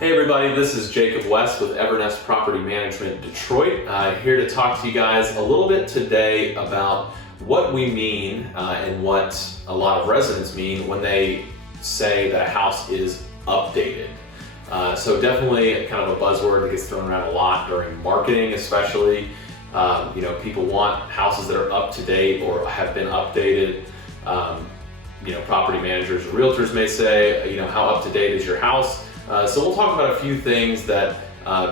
Hey everybody, this is Jacob West with Evernest Property Management Detroit. Here to talk to you guys a little bit today about what we mean and what a lot of residents mean when they say that a house is updated. So definitely kind of a buzzword that gets thrown around a lot during marketing, especially. People want houses that are up to date or have been updated. Property managers or realtors may say, how up to date is your house? So we'll talk about a few things that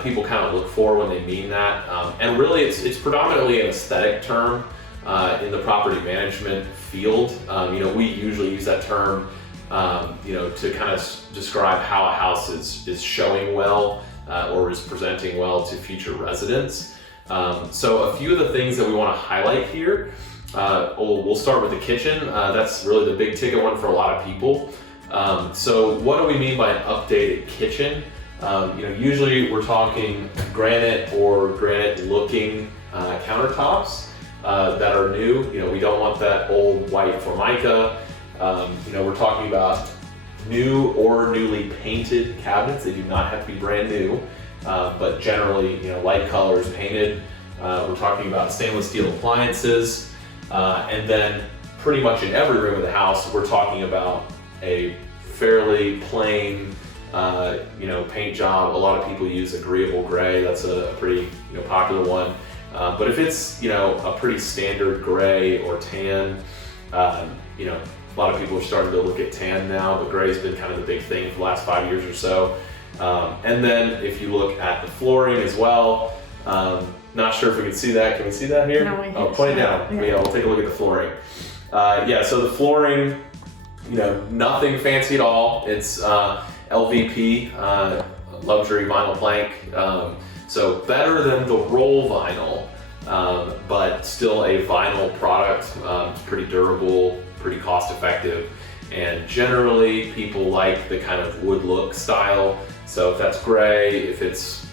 people kind of look for when they mean that. And really it's predominantly an aesthetic term in the property management field. We usually use that term to kind of describe how a house is showing well or is presenting well to future residents. So a few of the things that we want to highlight here, we'll start with the kitchen. That's really the big ticket one for a lot of people. So what do we mean by an updated kitchen? Usually we're talking granite or granite looking countertops that are new. We don't want that old white Formica. We're talking about new or newly painted cabinets. They do not have to be brand new, but generally, light colors painted. We're talking about stainless steel appliances. And then pretty much in every room of the house, we're talking about a fairly plain, paint job. A lot of people use agreeable gray. That's a pretty, popular one. But if it's, a pretty standard gray or tan, a lot of people are starting to look at tan now, but gray's been kind of the big thing for the last 5 years or so. And then if you look at the flooring as well, not sure if we can see that. Can we see that here? No, point it down. Yeah, we'll take a look at the flooring. So the flooring, nothing fancy at all. It's LVP, luxury vinyl plank. So better than the roll vinyl, but still a vinyl product. It's pretty durable, pretty cost effective. And generally people like the kind of wood look style. So if that's gray, if it's,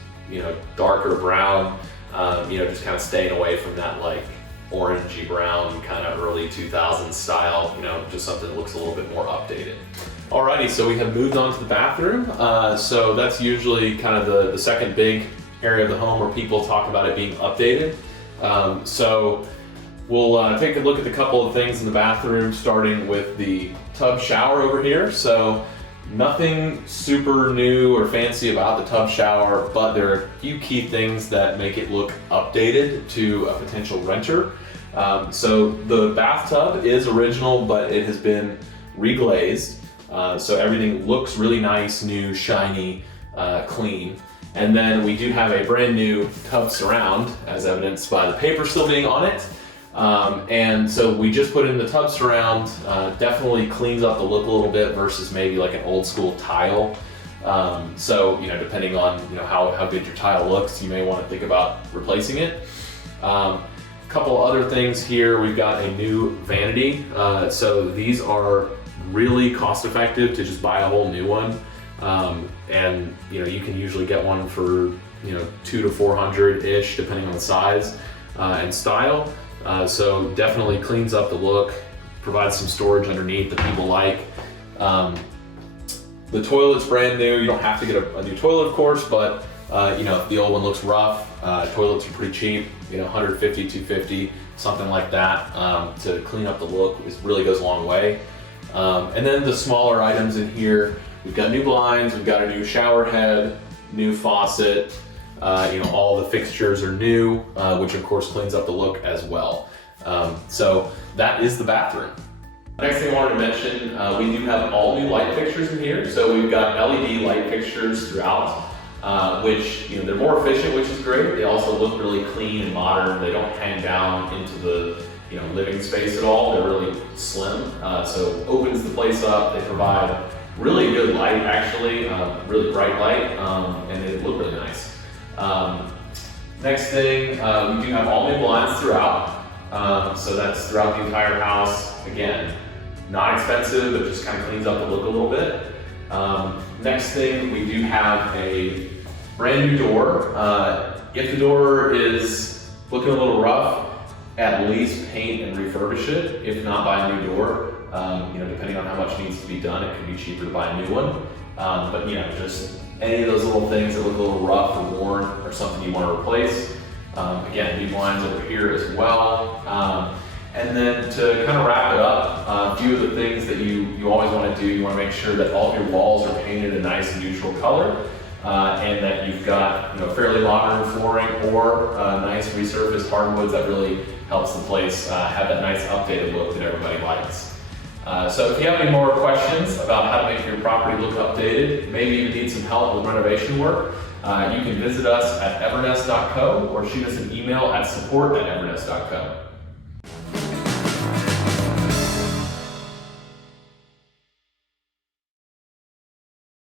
darker brown, just kind of staying away from that like orangey brown kind of early 2000s style, just something that looks a little bit more updated. Alrighty, so we have moved on to the bathroom. So that's usually kind of the second big area of the home where people talk about it being updated. So we'll take a look at a couple of things in the bathroom, starting with the tub shower over here. So nothing super new or fancy about the tub shower, but there are a few key things that make it look updated to a potential renter. So the bathtub is original, but it has been reglazed. So everything looks really nice, new, shiny, clean. And then we do have a brand new tub surround, as evidenced by the paper still being on it. And so we just put in the tub surround, definitely cleans up the look a little bit versus maybe like an old school tile. So depending on how good your tile looks, you may want to think about replacing it. A couple other things here, we've got a new vanity. So these are really cost effective to just buy a whole new one. And you can usually get one for $200 to $400-ish depending on the size and style. So definitely cleans up the look, provides some storage underneath that people like. The toilet's brand new. You don't have to get a new toilet, of course, but if the old one looks rough, toilets are pretty cheap, $150, $250, something like that, to clean up the look. It really goes a long way. And then the smaller items in here, we've got new blinds, we've got a new shower head, new faucet. All the fixtures are new, which of course cleans up the look as well. So that is the bathroom. Next thing I wanted to mention, we do have all new light fixtures in here. So we've got LED light fixtures throughout, which they're more efficient, which is great. They also look really clean and modern. They don't hang down into the living space at all. They're really slim, so opens the place up. They provide really good light, actually, really bright light, and they look really nice. Next thing, we do have all new blinds throughout. So that's throughout the entire house. Again, not expensive, but just kind of cleans up the look a little bit. Next thing, we do have a brand new door. If the door is looking a little rough, at least paint and refurbish it. If not, buy a new door. Depending on how much needs to be done, it could be cheaper to buy a new one. But just any of those little things that look a little rough or worn or something you want to replace. Again, new blinds over here as well. And then to kind of wrap it up, a few of the things that you always want to do, you want to make sure that all of your walls are painted a nice neutral color, and that you've got fairly modern flooring or nice resurfaced hardwoods. That really helps the place have that nice updated look that everybody likes. So if you have any more questions about how to make your property look updated, maybe you need some help with renovation work, you can visit us at evernest.co or shoot us an email at support@evernest.co.